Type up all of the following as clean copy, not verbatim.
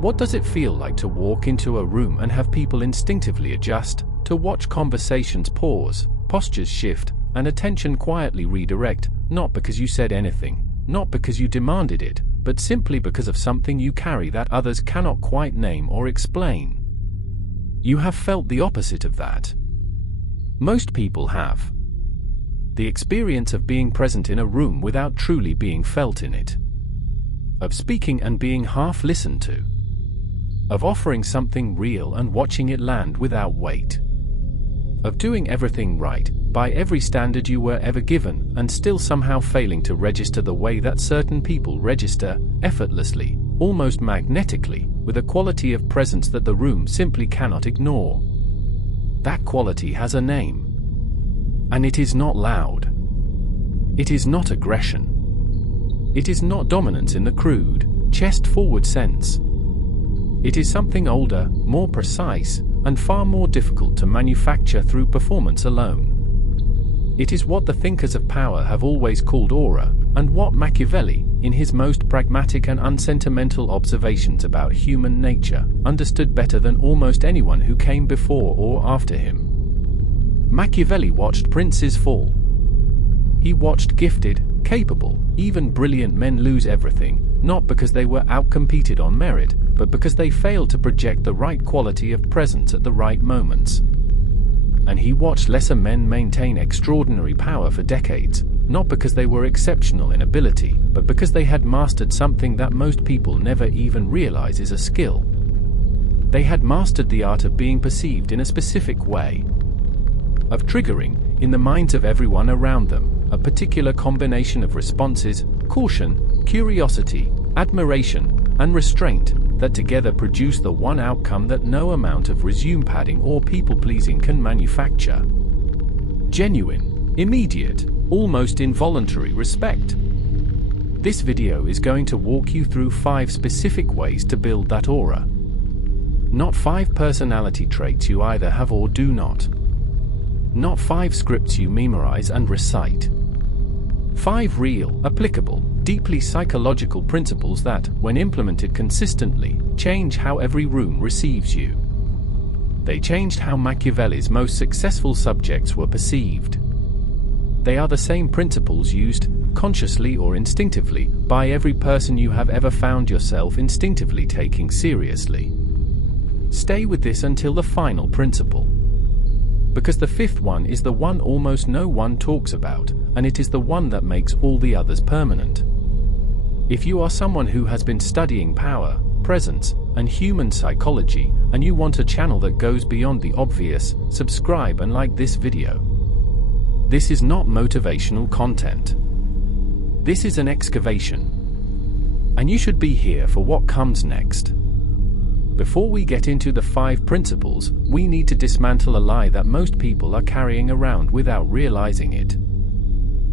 What does it feel like to walk into a room and have people instinctively adjust, to watch conversations pause, postures shift, and attention quietly redirect, not because you said anything, not because you demanded it, but simply because of something you carry that others cannot quite name or explain? You have felt the opposite of that. Most people have. The experience of being present in a room without truly being felt in it. Of speaking and being half listened to. Of offering something real and watching it land without weight. Of doing everything right, by every standard you were ever given, and still somehow failing to register the way that certain people register, effortlessly, almost magnetically, with a quality of presence that the room simply cannot ignore. That quality has a name. And it is not loud. It is not aggression. It is not dominance in the crude, chest-forward sense. It is something older, more precise, and far more difficult to manufacture through performance alone. It is what the thinkers of power have always called aura, and what Machiavelli, in his most pragmatic and unsentimental observations about human nature, understood better than almost anyone who came before or after him. Machiavelli watched princes fall. He watched gifted, capable, even brilliant men lose everything, not because they were outcompeted on merit, but because they failed to project the right quality of presence at the right moments. And he watched lesser men maintain extraordinary power for decades, not because they were exceptional in ability, but because they had mastered something that most people never even realize is a skill. They had mastered the art of being perceived in a specific way. Of triggering, in the minds of everyone around them, a particular combination of responses, caution, curiosity, admiration, and restraint, that together produce the one outcome that no amount of resume padding or people-pleasing can manufacture. Genuine, immediate, almost involuntary respect. This video is going to walk you through 5 specific ways to build that aura. Not 5 personality traits you either have or do not. Not 5 scripts you memorize and recite. 5 real, applicable, deeply psychological principles that, when implemented consistently, change how every room receives you. They changed how Machiavelli's most successful subjects were perceived. They are the same principles used, consciously or instinctively, by every person you have ever found yourself instinctively taking seriously. Stay with this until the final principle. Because the 5th one is the one almost no one talks about, and it is the one that makes all the others permanent. If you are someone who has been studying power, presence, and human psychology, and you want a channel that goes beyond the obvious, subscribe and like this video. This is not motivational content. This is an excavation. And you should be here for what comes next. Before we get into the 5 principles, we need to dismantle a lie that most people are carrying around without realizing it.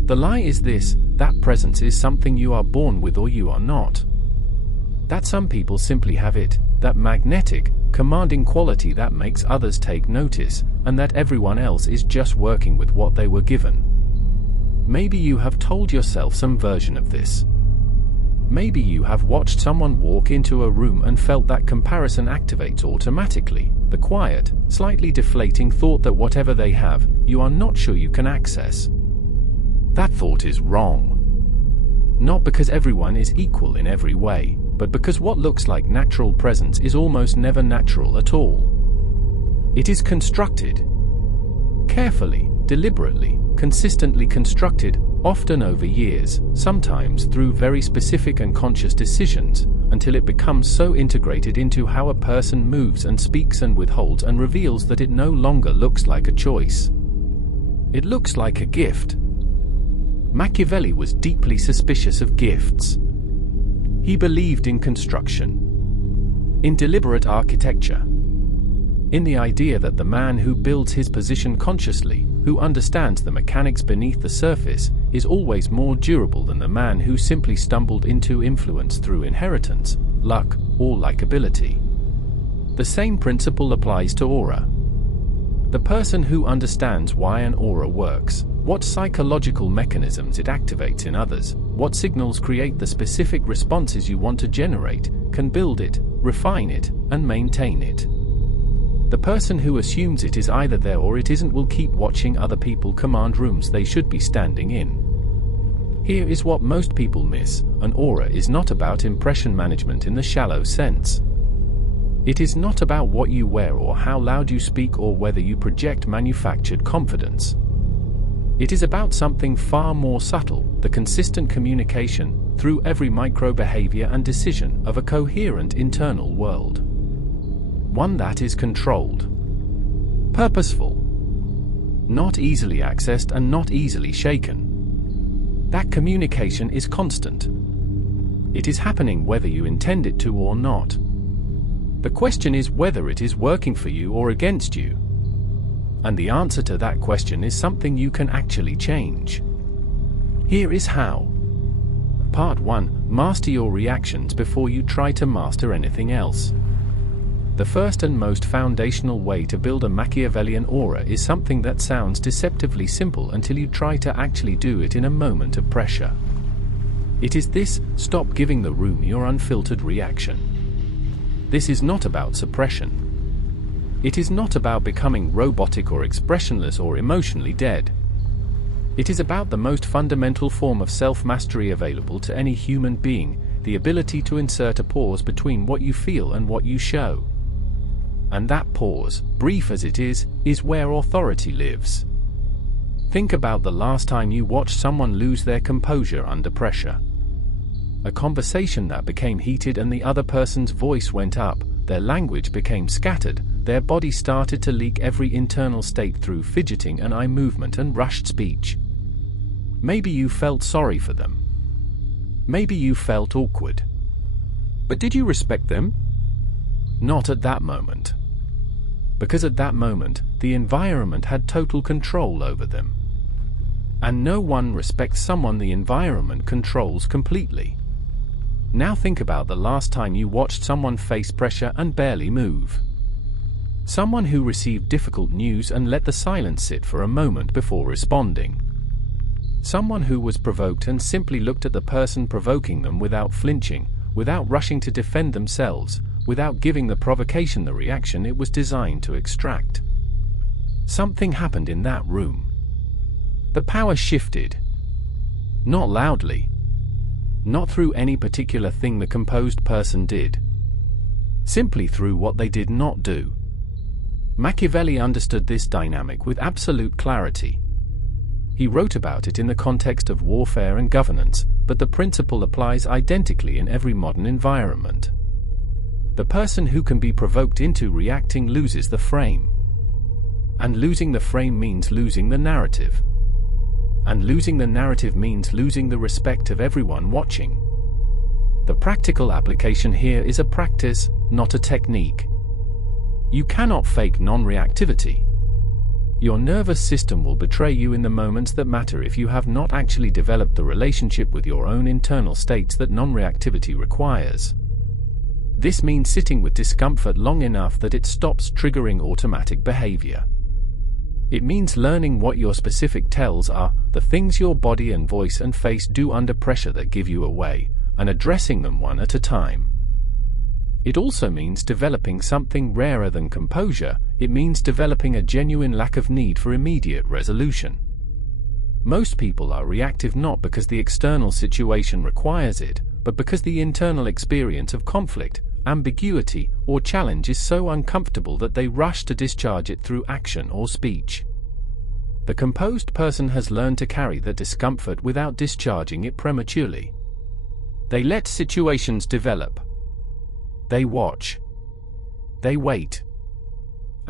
The lie is this: that presence is something you are born with or you are not. That some people simply have it, that magnetic, commanding quality that makes others take notice, and that everyone else is just working with what they were given. Maybe you have told yourself some version of this. Maybe you have watched someone walk into a room and felt that comparison activates automatically, the quiet, slightly deflating thought that whatever they have, you are not sure you can access. That thought is wrong. Not because everyone is equal in every way, but because what looks like natural presence is almost never natural at all. It is constructed. Carefully, deliberately, consistently constructed, often over years, sometimes through very specific and conscious decisions, until it becomes so integrated into how a person moves and speaks and withholds and reveals that it no longer looks like a choice. It looks like a gift. Machiavelli was deeply suspicious of gifts. He believed in construction, in deliberate architecture, in the idea that the man who builds his position consciously, who understands the mechanics beneath the surface, is always more durable than the man who simply stumbled into influence through inheritance, luck, or likability. The same principle applies to aura. The person who understands why an aura works, what psychological mechanisms it activates in others, what signals create the specific responses you want to generate, can build it, refine it, and maintain it. The person who assumes it is either there or it isn't will keep watching other people command rooms they should be standing in. Here is what most people miss: an aura is not about impression management in the shallow sense. It is not about what you wear or how loud you speak or whether you project manufactured confidence. It is about something far more subtle: the consistent communication, through every micro-behavior and decision, of a coherent internal world. One that is controlled, purposeful, not easily accessed and not easily shaken. That communication is constant. It is happening whether you intend it to or not. The question is whether it is working for you or against you. And the answer to that question is something you can actually change. Here is how. Part 1. Master your reactions before you try to master anything else. The first and most foundational way to build a Machiavellian aura is something that sounds deceptively simple until you try to actually do it in a moment of pressure. It is this: stop giving the room your unfiltered reaction. This is not about suppression. It is not about becoming robotic or expressionless or emotionally dead. It is about the most fundamental form of self-mastery available to any human being: the ability to insert a pause between what you feel and what you show. And that pause, brief as it is where authority lives. Think about the last time you watched someone lose their composure under pressure. A conversation that became heated and the other person's voice went up, their language became scattered, their body started to leak every internal state through fidgeting and eye movement and rushed speech. Maybe you felt sorry for them. Maybe you felt awkward. But did you respect them? Not at that moment. Because at that moment, the environment had total control over them. And no one respects someone the environment controls completely. Now think about the last time you watched someone face pressure and barely move. Someone who received difficult news and let the silence sit for a moment before responding. Someone who was provoked and simply looked at the person provoking them without flinching, without rushing to defend themselves, without giving the provocation the reaction it was designed to extract. Something happened in that room. The power shifted. Not loudly. Not through any particular thing the composed person did. Simply through what they did not do. Machiavelli understood this dynamic with absolute clarity. He wrote about it in the context of warfare and governance, but the principle applies identically in every modern environment. The person who can be provoked into reacting loses the frame. And losing the frame means losing the narrative. And losing the narrative means losing the respect of everyone watching. The practical application here is a practice, not a technique. You cannot fake non-reactivity. Your nervous system will betray you in the moments that matter if you have not actually developed the relationship with your own internal states that non-reactivity requires. This means sitting with discomfort long enough that it stops triggering automatic behavior. It means learning what your specific tells are, the things your body and voice and face do under pressure that give you away, and addressing them one at a time. It also means developing something rarer than composure. It means developing a genuine lack of need for immediate resolution. Most people are reactive not because the external situation requires it, but because the internal experience of conflict, ambiguity, or challenge is so uncomfortable that they rush to discharge it through action or speech. The composed person has learned to carry the discomfort without discharging it prematurely. They let situations develop. They watch. They wait.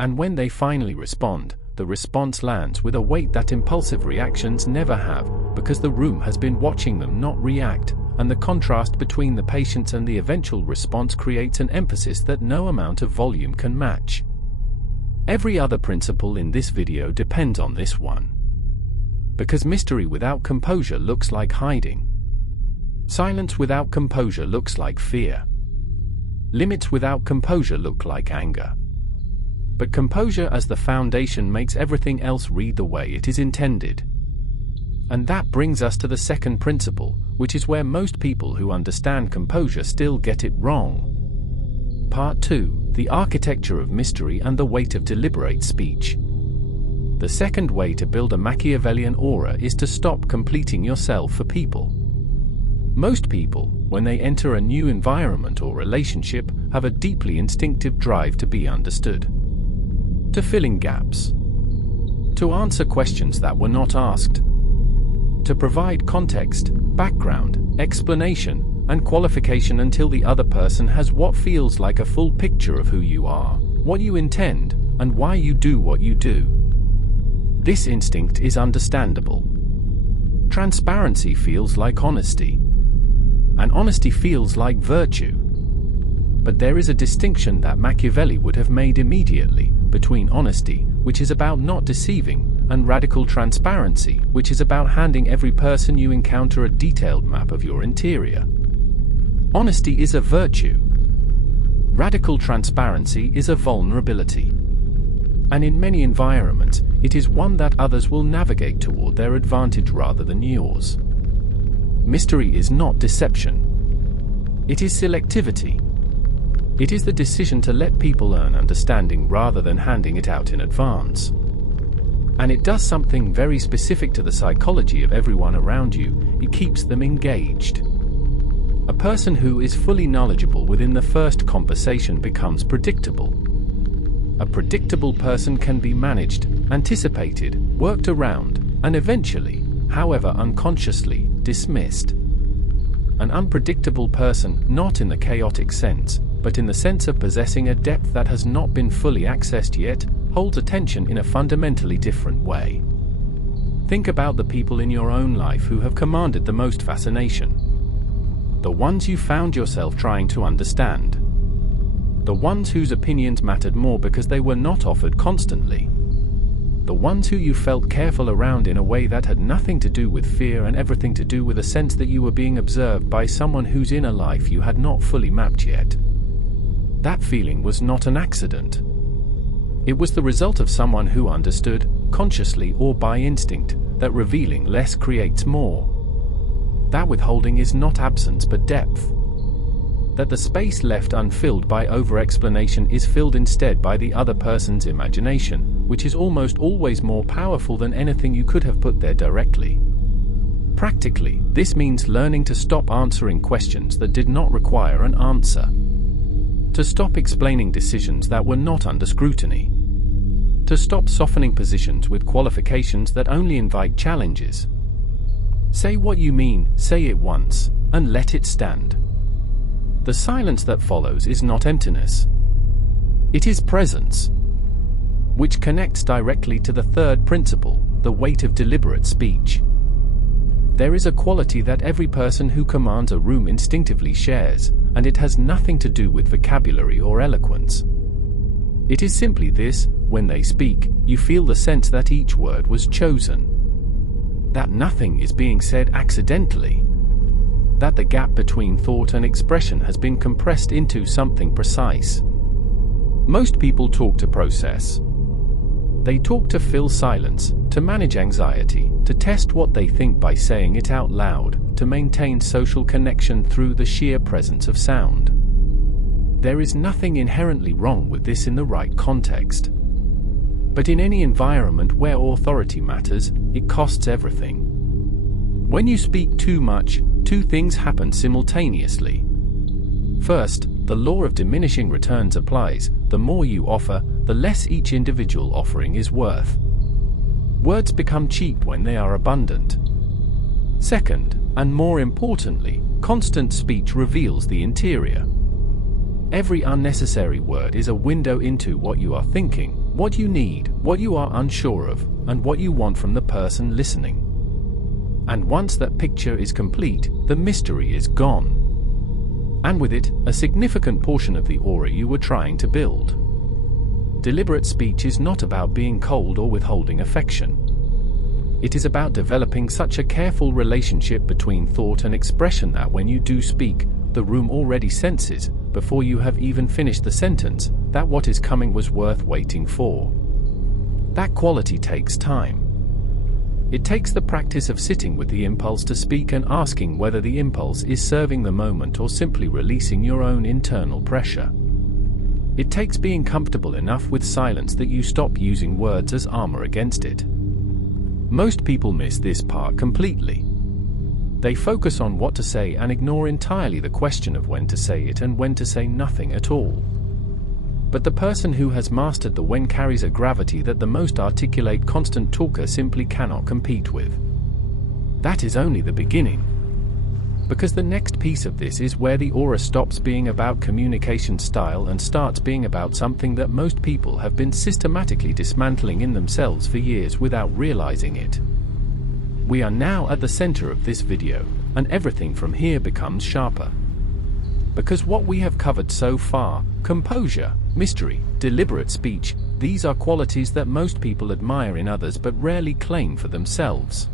And when they finally respond, the response lands with a weight that impulsive reactions never have, because the room has been watching them not react, and the contrast between the patience and the eventual response creates an emphasis that no amount of volume can match. Every other principle in this video depends on this one. Because mystery without composure looks like hiding. Silence without composure looks like fear. Limits without composure look like anger. But composure as the foundation makes everything else read the way it is intended. And that brings us to the second principle, which is where most people who understand composure still get it wrong. Part 2: The Architecture of Mystery and the Weight of Deliberate Speech. The second way to build a Machiavellian aura is to stop completing yourself for people. Most people, when they enter a new environment or relationship, have a deeply instinctive drive to be understood, to fill in gaps, to answer questions that were not asked, to provide context, background, explanation, and qualification until the other person has what feels like a full picture of who you are, what you intend, and why you do what you do. This instinct is understandable. Transparency feels like honesty, and honesty feels like virtue. But there is a distinction that Machiavelli would have made immediately between honesty, which is about not deceiving, and radical transparency, which is about handing every person you encounter a detailed map of your interior. Honesty is a virtue. Radical transparency is a vulnerability. And in many environments, it is one that others will navigate toward their advantage rather than yours. Mystery is not deception. It is selectivity. It is the decision to let people earn understanding rather than handing it out in advance. And it does something very specific to the psychology of everyone around you. It keeps them engaged. A person who is fully knowledgeable within the first conversation becomes predictable. A predictable person can be managed, anticipated, worked around, and eventually, however unconsciously, dismissed. An unpredictable person, not in the chaotic sense, but in the sense of possessing a depth that has not been fully accessed yet, holds attention in a fundamentally different way. Think about the people in your own life who have commanded the most fascination. The ones you found yourself trying to understand. The ones whose opinions mattered more because they were not offered constantly. The ones who you felt careful around in a way that had nothing to do with fear and everything to do with a sense that you were being observed by someone whose inner life you had not fully mapped yet. That feeling was not an accident. It was the result of someone who understood, consciously or by instinct, that revealing less creates more. That withholding is not absence but depth. That the space left unfilled by over-explanation is filled instead by the other person's imagination, which is almost always more powerful than anything you could have put there directly. Practically, this means learning to stop answering questions that did not require an answer. To stop explaining decisions that were not under scrutiny. To stop softening positions with qualifications that only invite challenges. Say what you mean, say it once, and let it stand. The silence that follows is not emptiness. It is presence, which connects directly to the third principle, the weight of deliberate speech. There is a quality that every person who commands a room instinctively shares, and it has nothing to do with vocabulary or eloquence. It is simply this: when they speak, you feel the sense that each word was chosen. That nothing is being said accidentally. That the gap between thought and expression has been compressed into something precise. Most people talk to process. They talk to fill silence, to manage anxiety, to test what they think by saying it out loud, to maintain social connection through the sheer presence of sound. There is nothing inherently wrong with this in the right context. But in any environment where authority matters, it costs everything. When you speak too much, two things happen simultaneously. First, the law of diminishing returns applies. The more you offer, the less each individual offering is worth. Words become cheap when they are abundant. Second, and more importantly, constant speech reveals the interior. Every unnecessary word is a window into what you are thinking, what you need, what you are unsure of, and what you want from the person listening. And once that picture is complete, the mystery is gone. And with it, a significant portion of the aura you were trying to build. Deliberate speech is not about being cold or withholding affection. It is about developing such a careful relationship between thought and expression that when you do speak, the room already senses, before you have even finished the sentence, that what is coming was worth waiting for. That quality takes time. It takes the practice of sitting with the impulse to speak and asking whether the impulse is serving the moment or simply releasing your own internal pressure. It takes being comfortable enough with silence that you stop using words as armor against it. Most people miss this part completely. They focus on what to say and ignore entirely the question of when to say it and when to say nothing at all. But the person who has mastered the when carries a gravity that the most articulate constant talker simply cannot compete with. That is only the beginning. Because the next piece of this is where the aura stops being about communication style and starts being about something that most people have been systematically dismantling in themselves for years without realizing it. We are now at the center of this video, and everything from here becomes sharper. Because what we have covered so far, composure, mystery, deliberate speech, these are qualities that most people admire in others but rarely claim for themselves.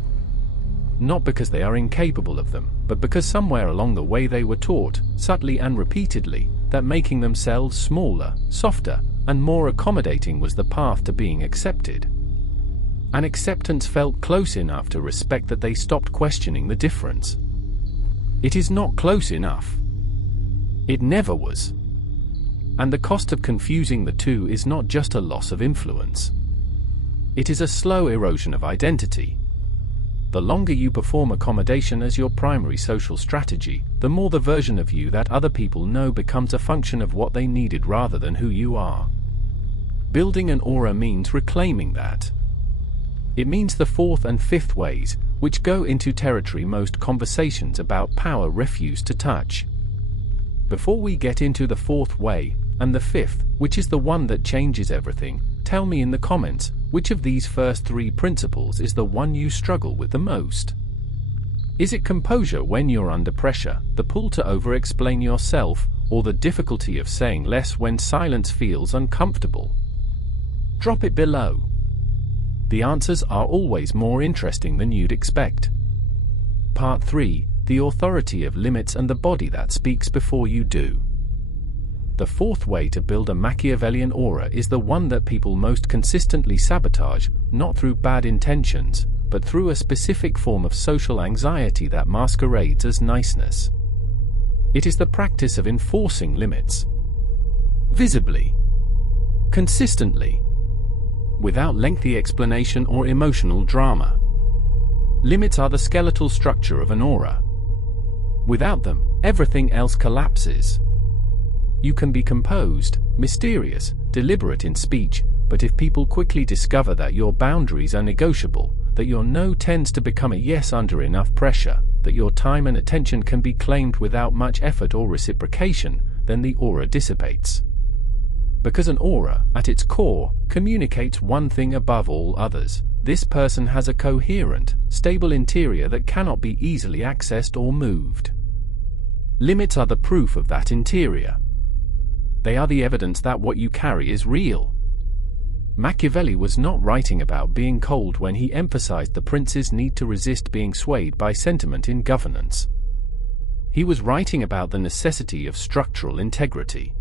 Not because they are incapable of them, but because somewhere along the way they were taught, subtly and repeatedly, that making themselves smaller, softer, and more accommodating was the path to being accepted. And acceptance felt close enough to respect that they stopped questioning the difference. It is not close enough. It never was. And the cost of confusing the two is not just a loss of influence. It is a slow erosion of identity. The longer you perform accommodation as your primary social strategy, the more the version of you that other people know becomes a function of what they needed rather than who you are. Building an aura means reclaiming that. It means the fourth and fifth ways, which go into territory most conversations about power refuse to touch. Before we get into the fourth way, and the fifth, which is the one that changes everything, tell me in the comments, which of these first three principles is the one you struggle with the most? Is it composure when you're under pressure, the pull to over-explain yourself, or the difficulty of saying less when silence feels uncomfortable? Drop it below. The answers are always more interesting than you'd expect. Part 3, the authority of limits and the body that speaks before you do. The fourth way to build a Machiavellian aura is the one that people most consistently sabotage, not through bad intentions, but through a specific form of social anxiety that masquerades as niceness. It is the practice of enforcing limits. Visibly. Consistently. Without lengthy explanation or emotional drama. Limits are the skeletal structure of an aura. Without them, everything else collapses. You can be composed, mysterious, deliberate in speech, but if people quickly discover that your boundaries are negotiable, that your no tends to become a yes under enough pressure, that your time and attention can be claimed without much effort or reciprocation, then the aura dissipates. Because an aura, at its core, communicates one thing above all others: this person has a coherent, stable interior that cannot be easily accessed or moved. Limits are the proof of that interior. They are the evidence that what you carry is real. Machiavelli was not writing about being cold when he emphasized the prince's need to resist being swayed by sentiment in governance. He was writing about the necessity of structural integrity.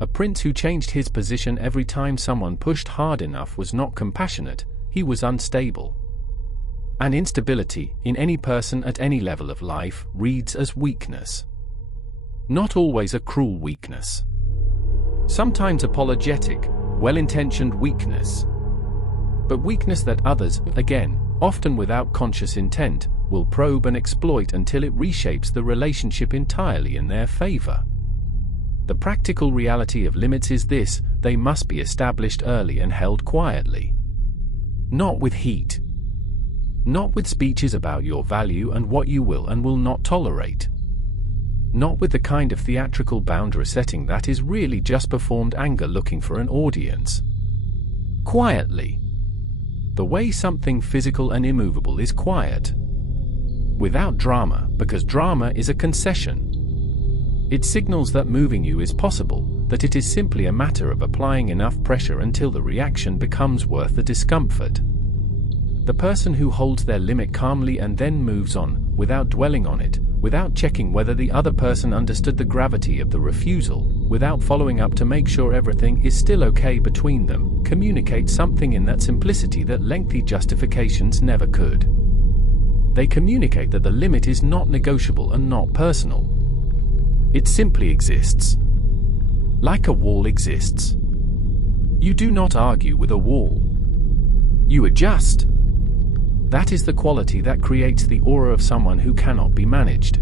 A prince who changed his position every time someone pushed hard enough was not compassionate, he was unstable. And instability, in any person at any level of life, reads as weakness. Not always a cruel weakness. Sometimes apologetic, well-intentioned weakness. But weakness that others, again, often without conscious intent, will probe and exploit until it reshapes the relationship entirely in their favor. The practical reality of limits is this: they must be established early and held quietly. Not with heat. Not with speeches about your value and what you will and will not tolerate. Not with the kind of theatrical boundary setting that is really just performed anger looking for an audience. Quietly. The way something physical and immovable is quiet. Without drama, because drama is a concession. It signals that moving you is possible, that it is simply a matter of applying enough pressure until the reaction becomes worth the discomfort. The person who holds their limit calmly and then moves on, without dwelling on it, without checking whether the other person understood the gravity of the refusal, without following up to make sure everything is still okay between them, communicates something in that simplicity that lengthy justifications never could. They communicate that the limit is not negotiable and not personal. It simply exists. like a wall exists. You do not argue with a wall. You adjust. That is the quality that creates the aura of someone who cannot be managed.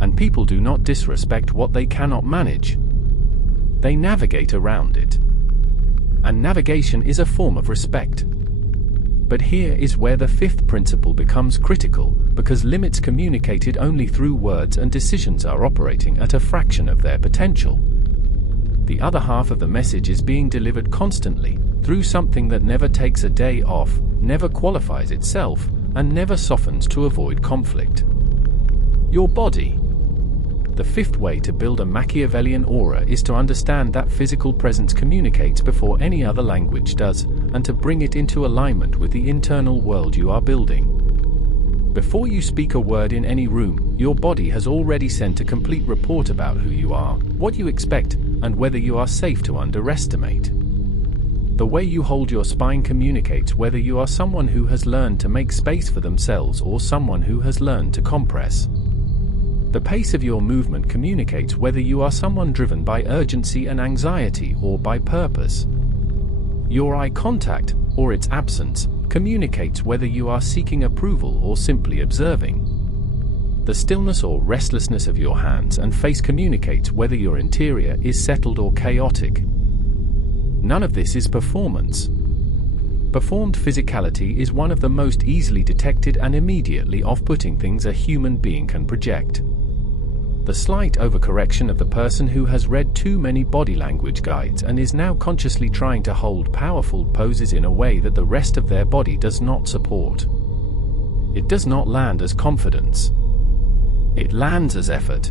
And people do not disrespect what they cannot manage. They navigate around it. And navigation is a form of respect. But here is where the fifth principle becomes critical, because limits communicated only through words and decisions are operating at a fraction of their potential. The other half of the message is being delivered constantly, through something that never takes a day off, never qualifies itself, and never softens to avoid conflict. Your body. The fifth way to build a Machiavellian aura is to understand that physical presence communicates before any other language does, and to bring it into alignment with the internal world you are building. Before you speak a word in any room, your body has already sent a complete report about who you are, what you expect, and whether you are safe to underestimate. The way you hold your spine communicates whether you are someone who has learned to make space for themselves or someone who has learned to compress. The pace of your movement communicates whether you are someone driven by urgency and anxiety or by purpose. Your eye contact, or its absence, communicates whether you are seeking approval or simply observing. The stillness or restlessness of your hands and face communicates whether your interior is settled or chaotic. None of this is performance. Performed physicality is one of the most easily detected and immediately off-putting things a human being can project. The slight overcorrection of the person who has read too many body language guides and is now consciously trying to hold powerful poses in a way that the rest of their body does not support. It does not land as confidence. It lands as effort.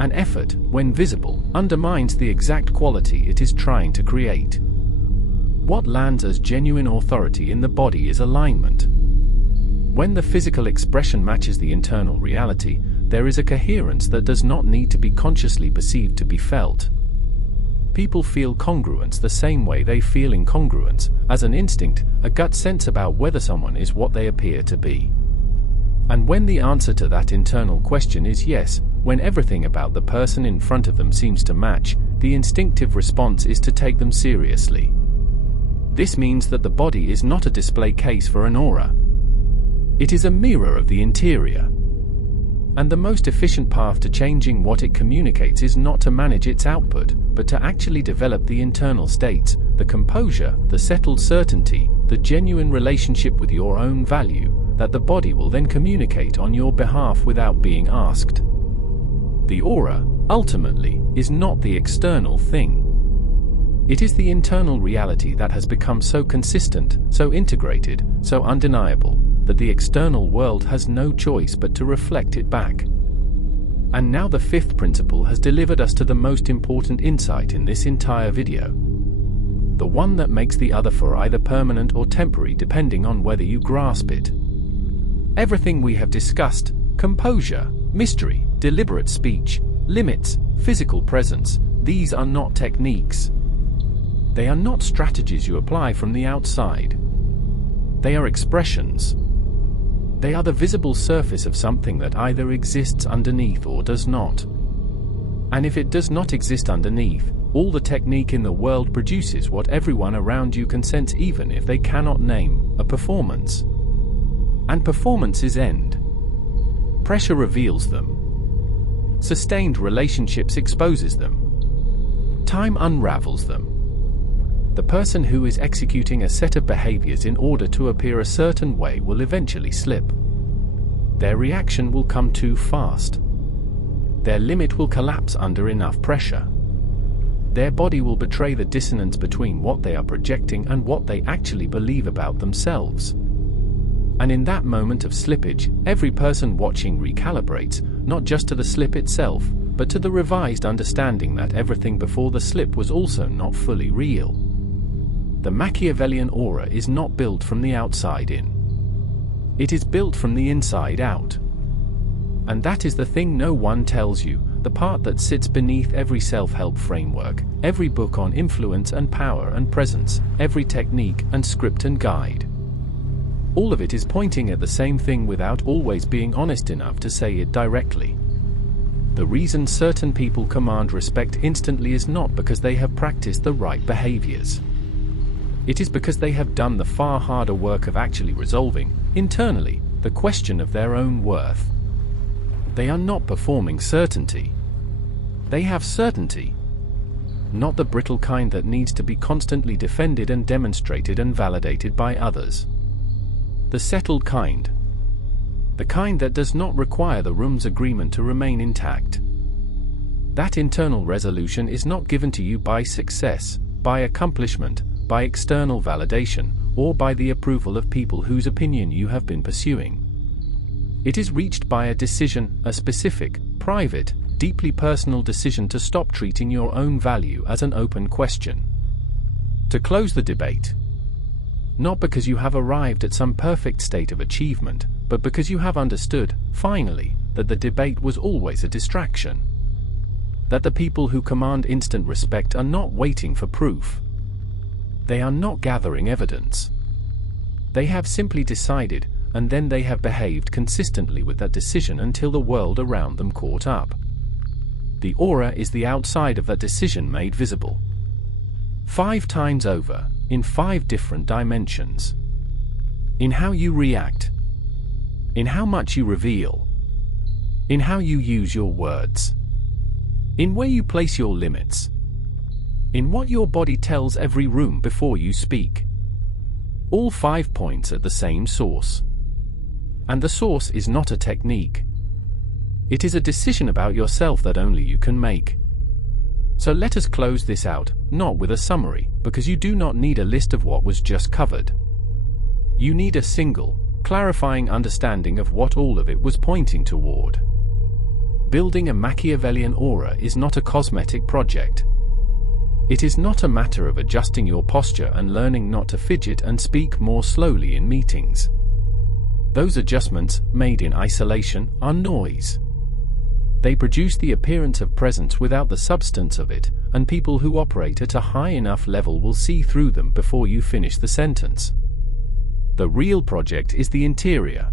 An effort, when visible, undermines the exact quality it is trying to create. What lands as genuine authority in the body is alignment. When the physical expression matches the internal reality, there is a coherence that does not need to be consciously perceived to be felt. People feel congruence the same way they feel incongruence, as an instinct, a gut sense about whether someone is what they appear to be. And when the answer to that internal question is yes, when everything about the person in front of them seems to match, the instinctive response is to take them seriously. This means that the body is not a display case for an aura. It is a mirror of the interior. And the most efficient path to changing what it communicates is not to manage its output, but to actually develop the internal states, the composure, the settled certainty, the genuine relationship with your own value, that the body will then communicate on your behalf without being asked. The aura, ultimately, is not the external thing. It is the internal reality that has become so consistent, so integrated, so undeniable, that the external world has no choice but to reflect it back. And now the fifth principle has delivered us to the most important insight in this entire video. The one that makes the other for either permanent or temporary depending on whether you grasp it. Everything we have discussed, composure, mystery, deliberate speech, limits, physical presence, these are not techniques. They are not strategies you apply from the outside. They are expressions. They are the visible surface of something that either exists underneath or does not. And if it does not exist underneath, all the technique in the world produces what everyone around you can sense even if they cannot name, a performance. And performances end. Pressure reveals them. Sustained relationships exposes them. Time unravels them. The person who is executing a set of behaviors in order to appear a certain way will eventually slip. Their reaction will come too fast. Their limit will collapse under enough pressure. Their body will betray the dissonance between what they are projecting and what they actually believe about themselves. And in that moment of slippage, every person watching recalibrates, not just to the slip itself, but to the revised understanding that everything before the slip was also not fully real. The Machiavellian aura is not built from the outside in. It is built from the inside out. And that is the thing no one tells you, the part that sits beneath every self-help framework, every book on influence and power and presence, every technique and script and guide. All of it is pointing at the same thing without always being honest enough to say it directly. The reason certain people command respect instantly is not because they have practiced the right behaviors. It is because they have done the far harder work of actually resolving, internally, the question of their own worth. They are not performing certainty. They have certainty. Not the brittle kind that needs to be constantly defended and demonstrated and validated by others. The settled kind. The kind that does not require the room's agreement to remain intact. That internal resolution is not given to you by success, by accomplishment, by external validation, or by the approval of people whose opinion you have been pursuing. It is reached by a decision, a specific, private, deeply personal decision to stop treating your own value as an open question. To close the debate. Not because you have arrived at some perfect state of achievement, but because you have understood, finally, that the debate was always a distraction. That the people who command instant respect are not waiting for proof. They are not gathering evidence. They have simply decided, and then they have behaved consistently with that decision until the world around them caught up. The aura is the outside of that decision made visible. 5 times over, in 5 different dimensions. In how you react. In how much you reveal. In how you use your words. In where you place your limits. In what your body tells every room before you speak. All 5 points at the same source. And the source is not a technique. It is a decision about yourself that only you can make. So let us close this out, not with a summary, because you do not need a list of what was just covered. You need a single, clarifying understanding of what all of it was pointing toward. Building a Machiavellian aura is not a cosmetic project. It is not a matter of adjusting your posture and learning not to fidget and speak more slowly in meetings. Those adjustments, made in isolation, are noise. They produce the appearance of presence without the substance of it, and people who operate at a high enough level will see through them before you finish the sentence. The real project is the interior.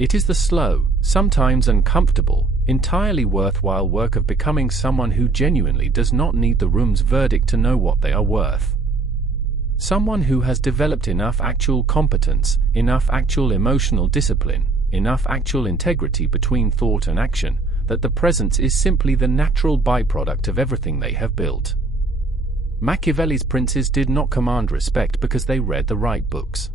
It is the slow, sometimes uncomfortable, entirely worthwhile work of becoming someone who genuinely does not need the room's verdict to know what they are worth. Someone who has developed enough actual competence, enough actual emotional discipline, enough actual integrity between thought and action, that the presence is simply the natural byproduct of everything they have built. Machiavelli's princes did not command respect because they read the right books.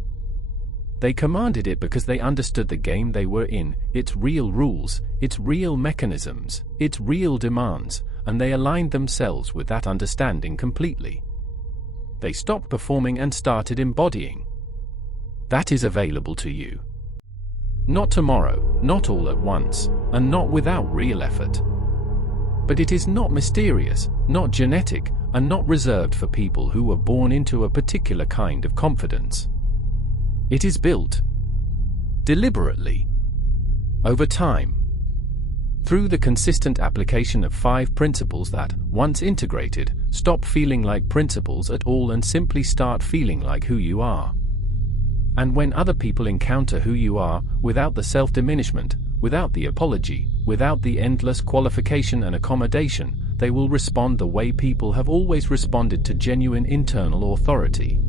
They commanded it because they understood the game they were in, its real rules, its real mechanisms, its real demands, and they aligned themselves with that understanding completely. They stopped performing and started embodying. That is available to you. Not tomorrow, not all at once, and not without real effort. But it is not mysterious, not genetic, and not reserved for people who were born into a particular kind of confidence. It is built deliberately, over time, through the consistent application of 5 principles that, once integrated, stop feeling like principles at all and simply start feeling like who you are. And when other people encounter who you are, without the self-diminishment, without the apology, without the endless qualification and accommodation, they will respond the way people have always responded to genuine internal authority.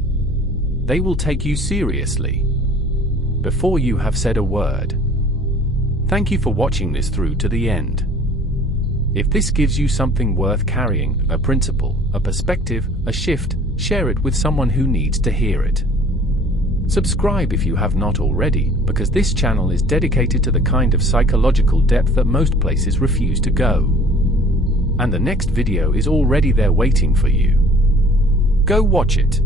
They will take you seriously before you have said a word. Thank you for watching this through to the end. If this gives you something worth carrying, a principle, a perspective, a shift, share it with someone who needs to hear it. Subscribe if you have not already, because this channel is dedicated to the kind of psychological depth that most places refuse to go. And the next video is already there waiting for you. Go watch it.